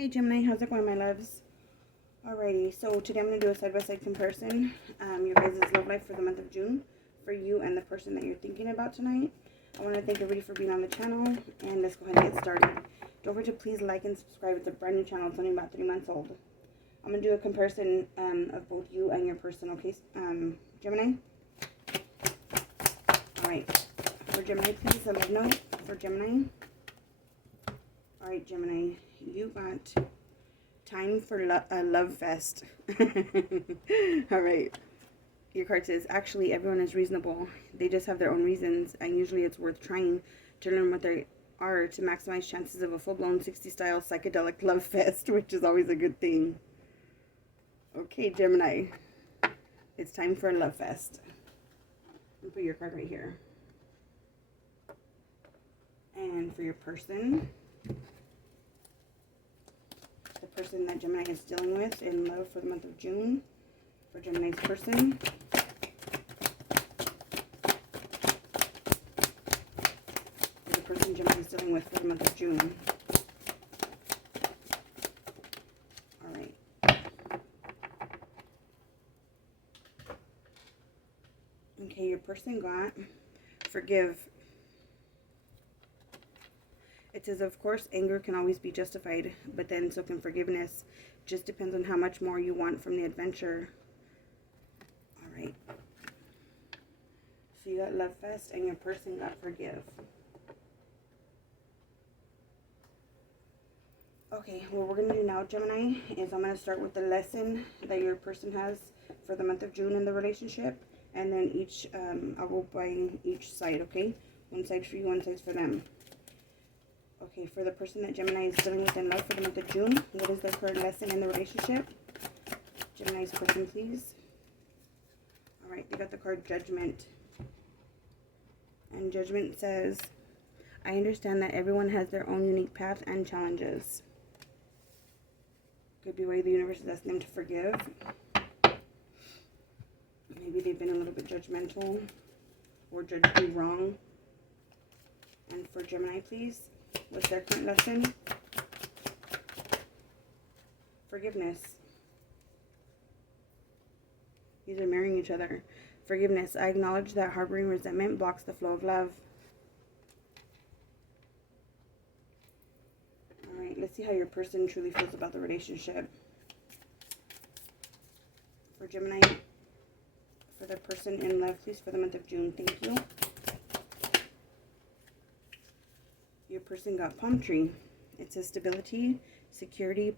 Hey Gemini, how's it going, my loves? Alrighty, so today I'm going to do a side-by-side comparison. Your guys' love life for the month of June for you and the person that you're thinking about tonight. I want to thank everybody for being on the channel, and let's go ahead and get started. Don't forget to please like and subscribe. It's a brand new channel. It's only about 3 months old. I'm going to do a comparison of both you and your person, okay, Gemini? Alright, for Gemini, please, a love note for Gemini. Alright, Gemini, you got time for a love fest. Alright, your card says, actually, everyone is reasonable. They just have their own reasons, and usually it's worth trying to learn what they are to maximize chances of a full-blown 60s-style psychedelic love fest, which is always a good thing. Okay, Gemini, it's time for a love fest. And put your card right here. And for your person, the person that Gemini is dealing with in love for the month of June, for Gemini's person. The person Gemini is dealing with for the month of June. Alright. Okay, your person got forgive. It says, of course, anger can always be justified, but then so can forgiveness. Just depends on how much more you want from the adventure. Alright. So you got love fest and your person got forgive. Okay, what we're going to do now, Gemini, is I'm going to start with the lesson that your person has for the month of June in the relationship. And then I'll go by each side, okay? One side for you, one side for them. Okay, for the person that Gemini is dealing with in love for the month of June, what is their current lesson in the relationship? Gemini's person, please. Alright, they got the card Judgment. And Judgment says, I understand that everyone has their own unique path and challenges. Could be why the universe is asking them to forgive. Maybe they've been a little bit judgmental or judged you wrong. And for Gemini, please, what's their current lesson? Forgiveness. These are marrying each other. Forgiveness. I acknowledge that harboring resentment blocks the flow of love. Alright, let's see how your person truly feels about the relationship. For Gemini, for the person in love, please, for the month of June. Thank you. Your person got palm tree. It says stability, security,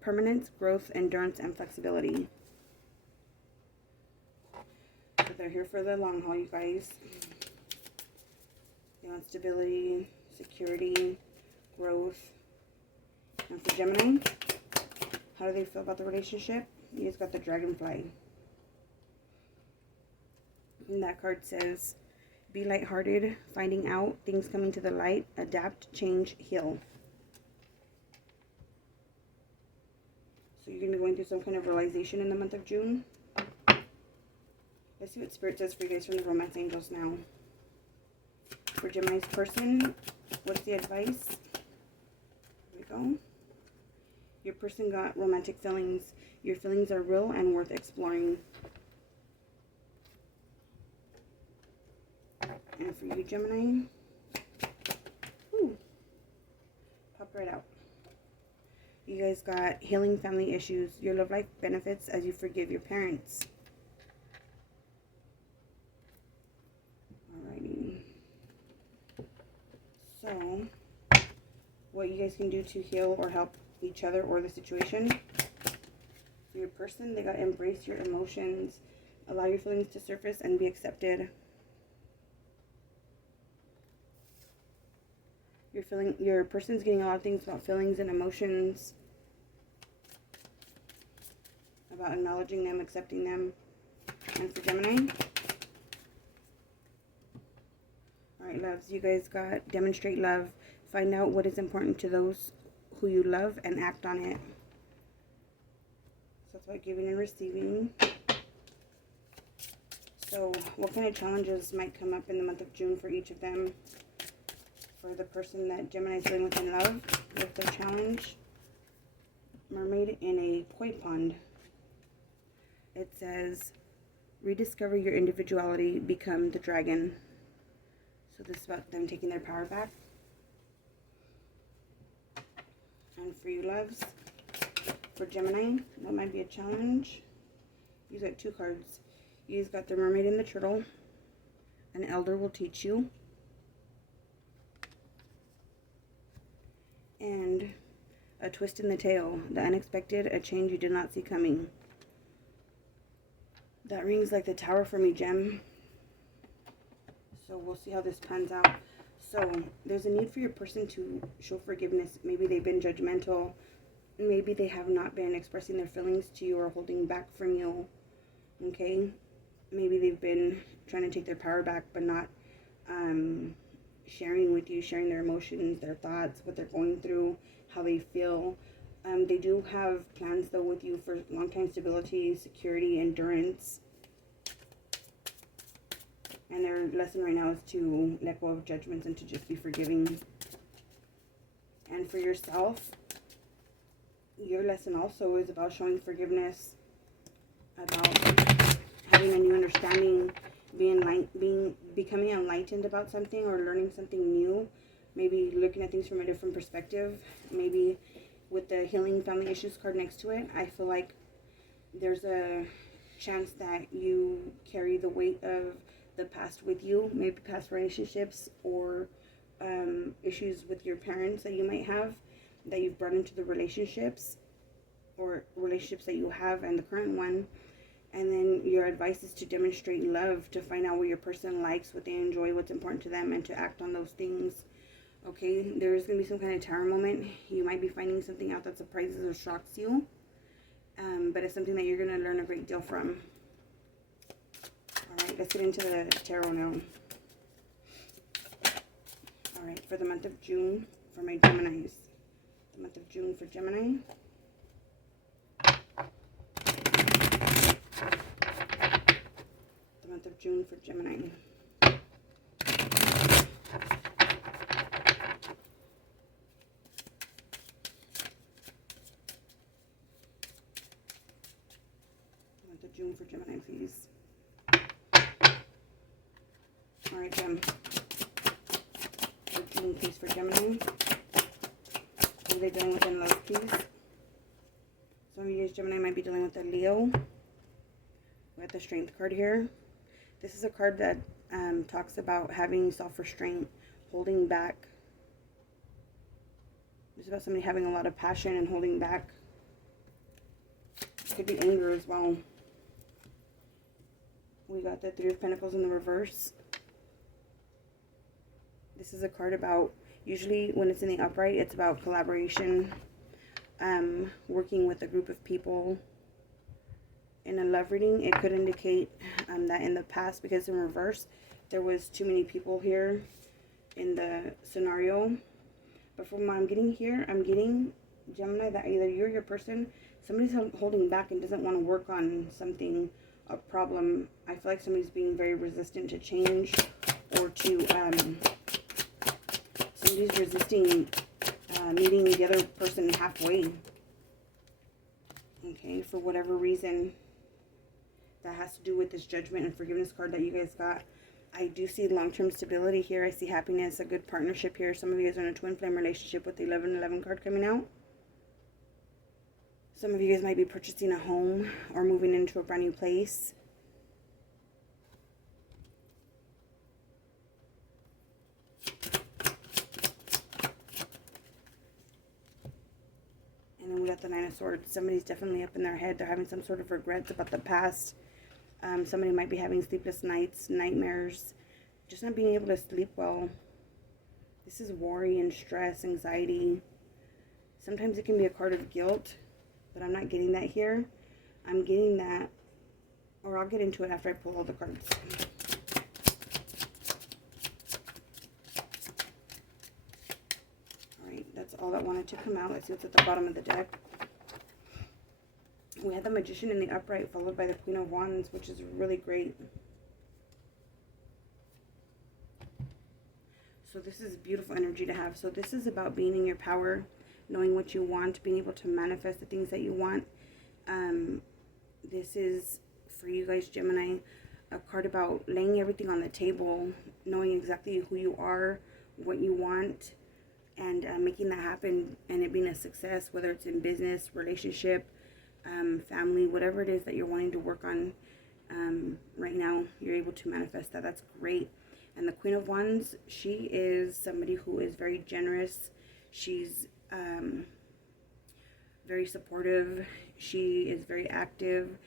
permanence, growth, endurance, and flexibility. So they're here for the long haul, you guys. They want stability, security, growth. And for Gemini, how do they feel about the relationship? You just got the dragonfly. And that card says, be lighthearted, finding out, things coming to the light, adapt, change, heal. So you're going to be going through some kind of realization in the month of June. Let's see what Spirit says for you guys from the Romance Angels now. For Gemini's person, what's the advice? Here we go. Your person got romantic feelings. Your feelings are real and worth exploring. And for you, Gemini, pop right out. You guys got healing family issues. Your love life benefits as you forgive your parents. Alrighty. So, what you guys can do to heal or help each other or the situation. For your person, they got embrace your emotions. Allow your feelings to surface and be accepted. Your person's getting a lot of things about feelings and emotions, about acknowledging them, accepting them. And for Gemini, alright, loves, you guys got demonstrate love, find out what is important to those who you love and act on it. So that's about giving and receiving. So what kind of challenges might come up in the month of June for each of them? For the person that Gemini is dealing with in love, with their challenge. mermaid in a koi pond. It says, rediscover your individuality, become the dragon. So this is about them taking their power back. And for you loves, for Gemini, that might be a challenge. You got 2 cards. You've got the mermaid and the turtle. An elder will teach you. And a twist in the tail. The unexpected, a change you did not see coming. That rings like the tower for me, Gem. So we'll see how this pans out. So there's a need for your person to show forgiveness. Maybe they've been judgmental. Maybe they have not been expressing their feelings to you or holding back from you. Okay? Maybe they've been trying to take their power back, but not sharing with you, sharing their emotions, their thoughts, what they're going through, how they feel. They do have plans, though, with you for long-time stability, security, endurance. And their lesson right now is to let go of judgments and to just be forgiving. And for yourself, your lesson also is about showing forgiveness, about having a new understanding, becoming enlightened about something or learning something new. Maybe looking at things from a different perspective. Maybe with the Healing Family Issues card next to it, I feel like there's a chance that you carry the weight of the past with you, maybe past relationships or issues with your parents that you might have, that you've brought into the relationships or relationships that you have and the current one. And then your advice is to demonstrate love, to find out what your person likes, what they enjoy, what's important to them, and to act on those things. Okay, there's going to be some kind of tower moment. You might be finding something out that surprises or shocks you, but it's something that you're going to learn a great deal from. Alright, let's get into the tarot now. Alright, for the month of June, for my Geminis. The month of June for Gemini. The month of June for Gemini. The month of June for Gemini, please. Alright, Gem. For June, please, for Gemini. What are they dealing with in love, please? Some of you guys, Gemini, might be dealing with a Leo. We got the Strength card here. This is a card that talks about having self-restraint, holding back. It's about somebody having a lot of passion and holding back. It could be anger as well. We got the 3 of Pentacles in the reverse. This is a card about, usually when it's in the upright, it's about collaboration, working with a group of people. In a love reading, it could indicate that in the past, because in reverse, there was too many people here in the scenario. But from what I'm getting here, I'm getting, Gemini, that either you're your person, somebody's holding back and doesn't want to work on something, a problem. I feel like somebody's being very resistant to change, or to, somebody's resisting meeting the other person halfway. Okay, for whatever reason. That has to do with this Judgment and Forgiveness card that you guys got. I do see long-term stability here. I see happiness, a good partnership here. Some of you guys are in a twin flame relationship with the 1111 card coming out. Some of you guys might be purchasing a home or moving into a brand new place. And then we got the 9 of Swords. Somebody's definitely up in their head. They're having some sort of regrets about the past. Somebody might be having sleepless nights, nightmares, just not being able to sleep well. This is worry and stress, anxiety. Sometimes it can be a card of guilt, but I'm not getting that here. I'm getting that, or I'll get into it after I pull all the cards. Alright, that's all that wanted to come out. Let's see what's at the bottom of the deck. We had the Magician in the upright, followed by the Queen of Wands, which is really great. So this is beautiful energy to have. So this is about being in your power, knowing what you want, being able to manifest the things that you want. This is, for you guys, Gemini, a card about laying everything on the table, knowing exactly who you are, what you want, and making that happen, and it being a success, whether it's in business, relationship, family, whatever it is that you're wanting to work on right now, you're able to manifest that. That's great. And the Queen of Wands, she is somebody who is very generous. She's very supportive. She is very active.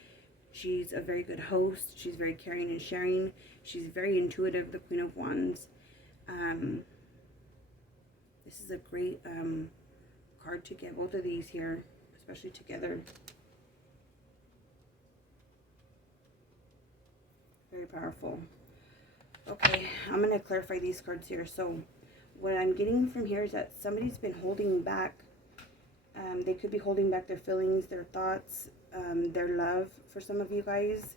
She's a very good host. She's very caring and sharing. She's very intuitive, the Queen of Wands. This is a great card to get both of these here, especially together. Very powerful. Okay, I'm going to clarify these cards here. So what I'm getting from here is that somebody's been holding back. They could be holding back their feelings, their thoughts, their love for some of you guys.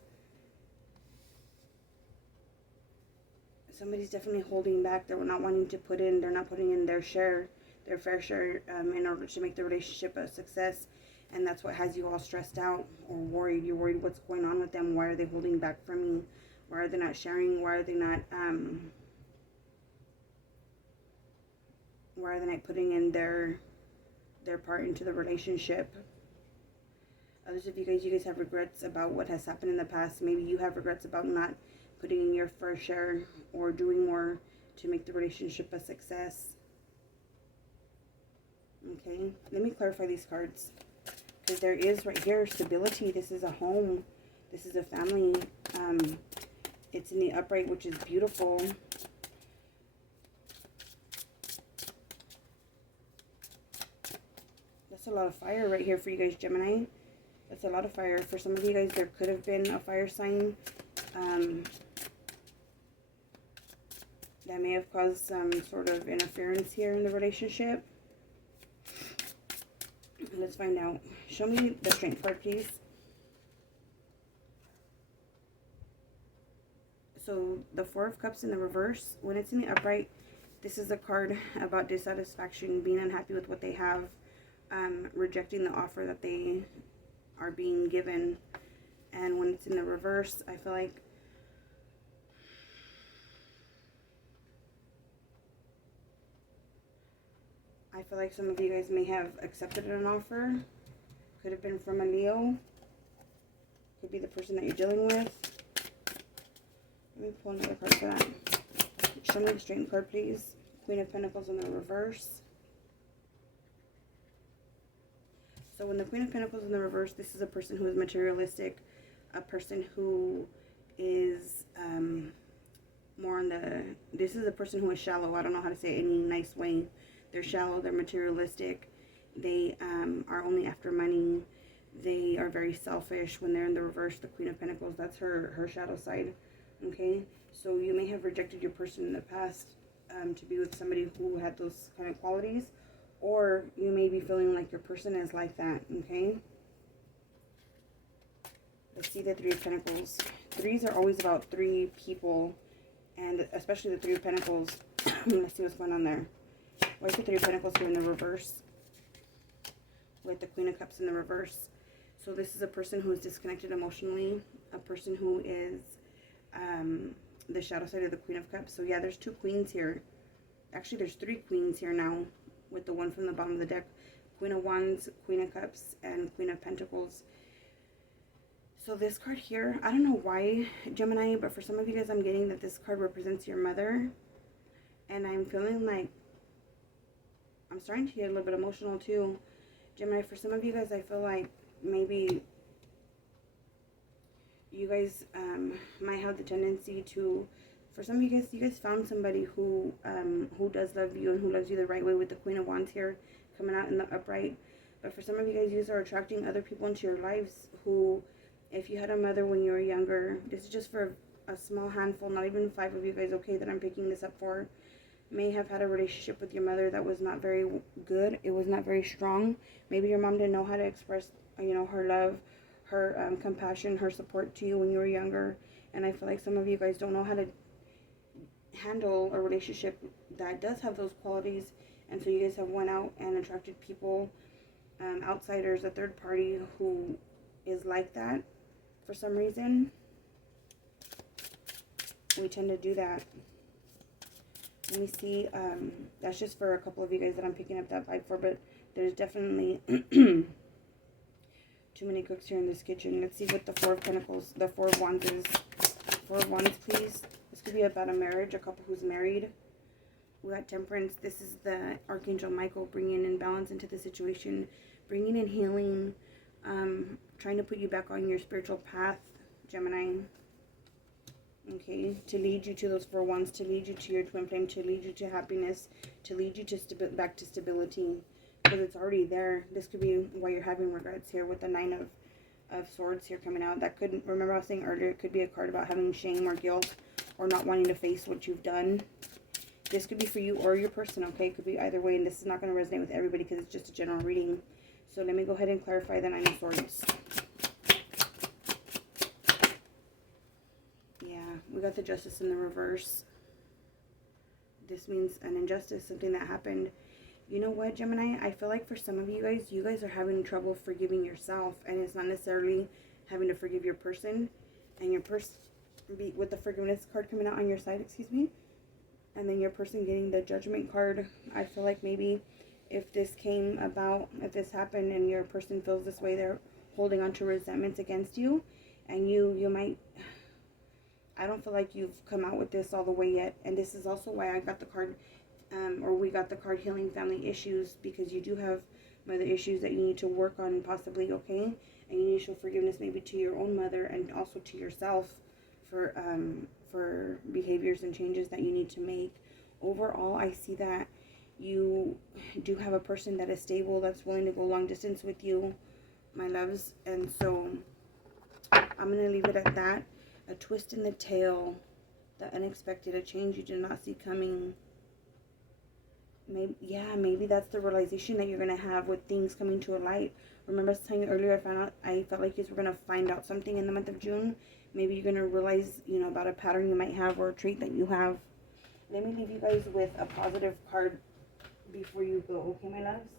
Somebody's definitely holding back. They're not wanting to put in, they're not putting in their share, their fair share, in order to make the relationship a success. And that's what has you all stressed out or worried. You're worried what's going on with them. Why are they holding back from me? Why are they not sharing? Why are they not putting in their part into the relationship? Others of you guys have regrets about what has happened in the past. Maybe you have regrets about not putting in your fair share or doing more to make the relationship a success. Okay, let me clarify these cards, because there is right here stability. This is a home. This is a family. It's in the upright, which is beautiful. That's a lot of fire right here for you guys, Gemini. That's a lot of fire. For some of you guys, there could have been a fire sign that may have caused some sort of interference here in the relationship. Let's find out. Show me the Strength card, please. So the Four of Cups in the reverse, when it's in the upright, this is a card about dissatisfaction, being unhappy with what they have, rejecting the offer that they are being given. And when it's in the reverse, I feel like some of you guys may have accepted an offer. Could have been from a Leo. Could be the person that you're dealing with. Let me pull another card for that. Show me the Strength card, please. Queen of Pentacles in the reverse. So when the Queen of Pentacles in the reverse, this is a person who is materialistic, a person who is more on the, this is a person who is shallow. I don't know how to say it any nice way. They're shallow, they're materialistic, they are only after money, they are very selfish. When they're in the reverse, the Queen of Pentacles, that's her shadow side. Okay, so you may have rejected your person in the past to be with somebody who had those kind of qualities, or you may be feeling like your person is like that. Okay, let's see the Three of Pentacles. Threes are always about three people, and especially the Three of Pentacles. Let's see what's going on there. Why is the Three of Pentacles here in the reverse with the Queen of Cups in the reverse? So this is a person who is disconnected emotionally, a person who is the shadow side of the Queen of Cups. So yeah, there's two queens here. Actually, there's three queens here now, with the one from the bottom of the deck. Queen of Wands, Queen of Cups, and Queen of Pentacles. So this card here, I don't know why, Gemini, but for some of you guys, I'm getting that this card represents your mother. And I'm feeling like I'm starting to get a little bit emotional too. Gemini, for some of you guys, I feel like maybe you guys might have the tendency to, for some of you guys found somebody who does love you and who loves you the right way, with the Queen of Wands here coming out in the upright. But for some of you guys are attracting other people into your lives who, if you had a mother when you were younger, this is just for a small handful, not even 5 of you guys, okay, that I'm picking this up for, may have had a relationship with your mother that was not very good. It was not very strong. Maybe your mom didn't know how to express, her love, her compassion, her support to you when you were younger. And I feel like some of you guys don't know how to handle a relationship that does have those qualities, And so you guys have went out and attracted people, outsiders, a third party who is like that for some reason. We tend to do that. Let me see. That's just for a couple of you guys that I'm picking up that vibe for, but there's definitely too many cooks here in this kitchen. Let's see what the Four of Pentacles, the Four of Wands is. Four of Wands, please. This could be about a marriage, a couple who's married. We got Temperance. This is the Archangel Michael bringing in balance into the situation, bringing in healing, trying to put you back on your spiritual path, Gemini. Okay, to lead you to those four wands, to lead you to your twin flame, to lead you to happiness, to lead you to back to stability, because it's already there. This could be why you're having regrets here with the Nine of Swords here coming out. That could, remember I was saying earlier, it could be a card about having shame or guilt or not wanting to face what you've done. This could be for you or your person, okay? It could be either way, and this is not going to resonate with everybody because it's just a general reading. So let me go ahead and clarify the Nine of Swords. We got the Justice in the reverse. This means an injustice, something that happened. You know what, Gemini? I feel like for some of you guys are having trouble forgiving yourself, and it's not necessarily having to forgive your person, and your person, with the forgiveness card coming out on your side, excuse me, and then your person getting the Judgment card. I feel like maybe if this came about, if this happened, and your person feels this way, they're holding on to resentments against you, and you might... I don't feel like you've come out with this all the way yet. And this is also why I got the card, or we got the card Healing Family Issues, because you do have mother issues that you need to work on possibly, okay? And you need to show forgiveness maybe to your own mother and also to yourself for behaviors and changes that you need to make. Overall, I see that you do have a person that is stable, that's willing to go long distance with you, my loves. And so I'm going to leave it at that. A twist in the tail, the unexpected, a change you did not see coming. Maybe that's the realization that you're going to have with things coming to a light. Remember I was telling you earlier, I felt like you were going to find out something in the month of June. Maybe you're going to realize, about a pattern you might have or a trait that you have. Let me leave you guys with a positive card before you go, okay, my loves?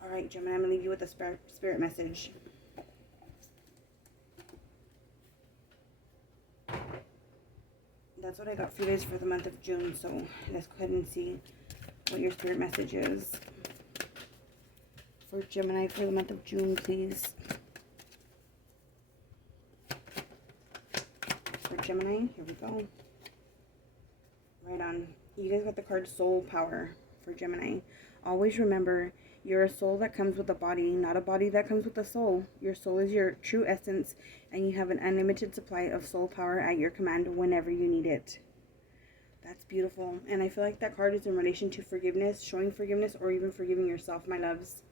Alright, Gemini, I'm going to leave you with a spirit message. That's what I got for you guys for the month of June, so let's go ahead and see what your spirit message is for Gemini for the month of June, please. For Gemini, here we go. Right on. You guys got the card Soul Power for Gemini. Always remember, you're a soul that comes with a body, not a body that comes with a soul. Your soul is your true essence, and you have an unlimited supply of soul power at your command whenever you need it. That's beautiful. And I feel like that card is in relation to forgiveness, showing forgiveness, or even forgiving yourself, my loves.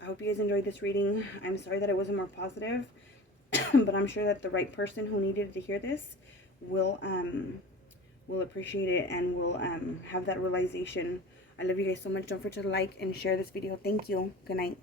I hope you guys enjoyed this reading. I'm sorry that it wasn't more positive, but I'm sure that the right person who needed to hear this will appreciate it and will have that realization. I love you guys so much. Don't forget to like and share this video. Thank you. Good night.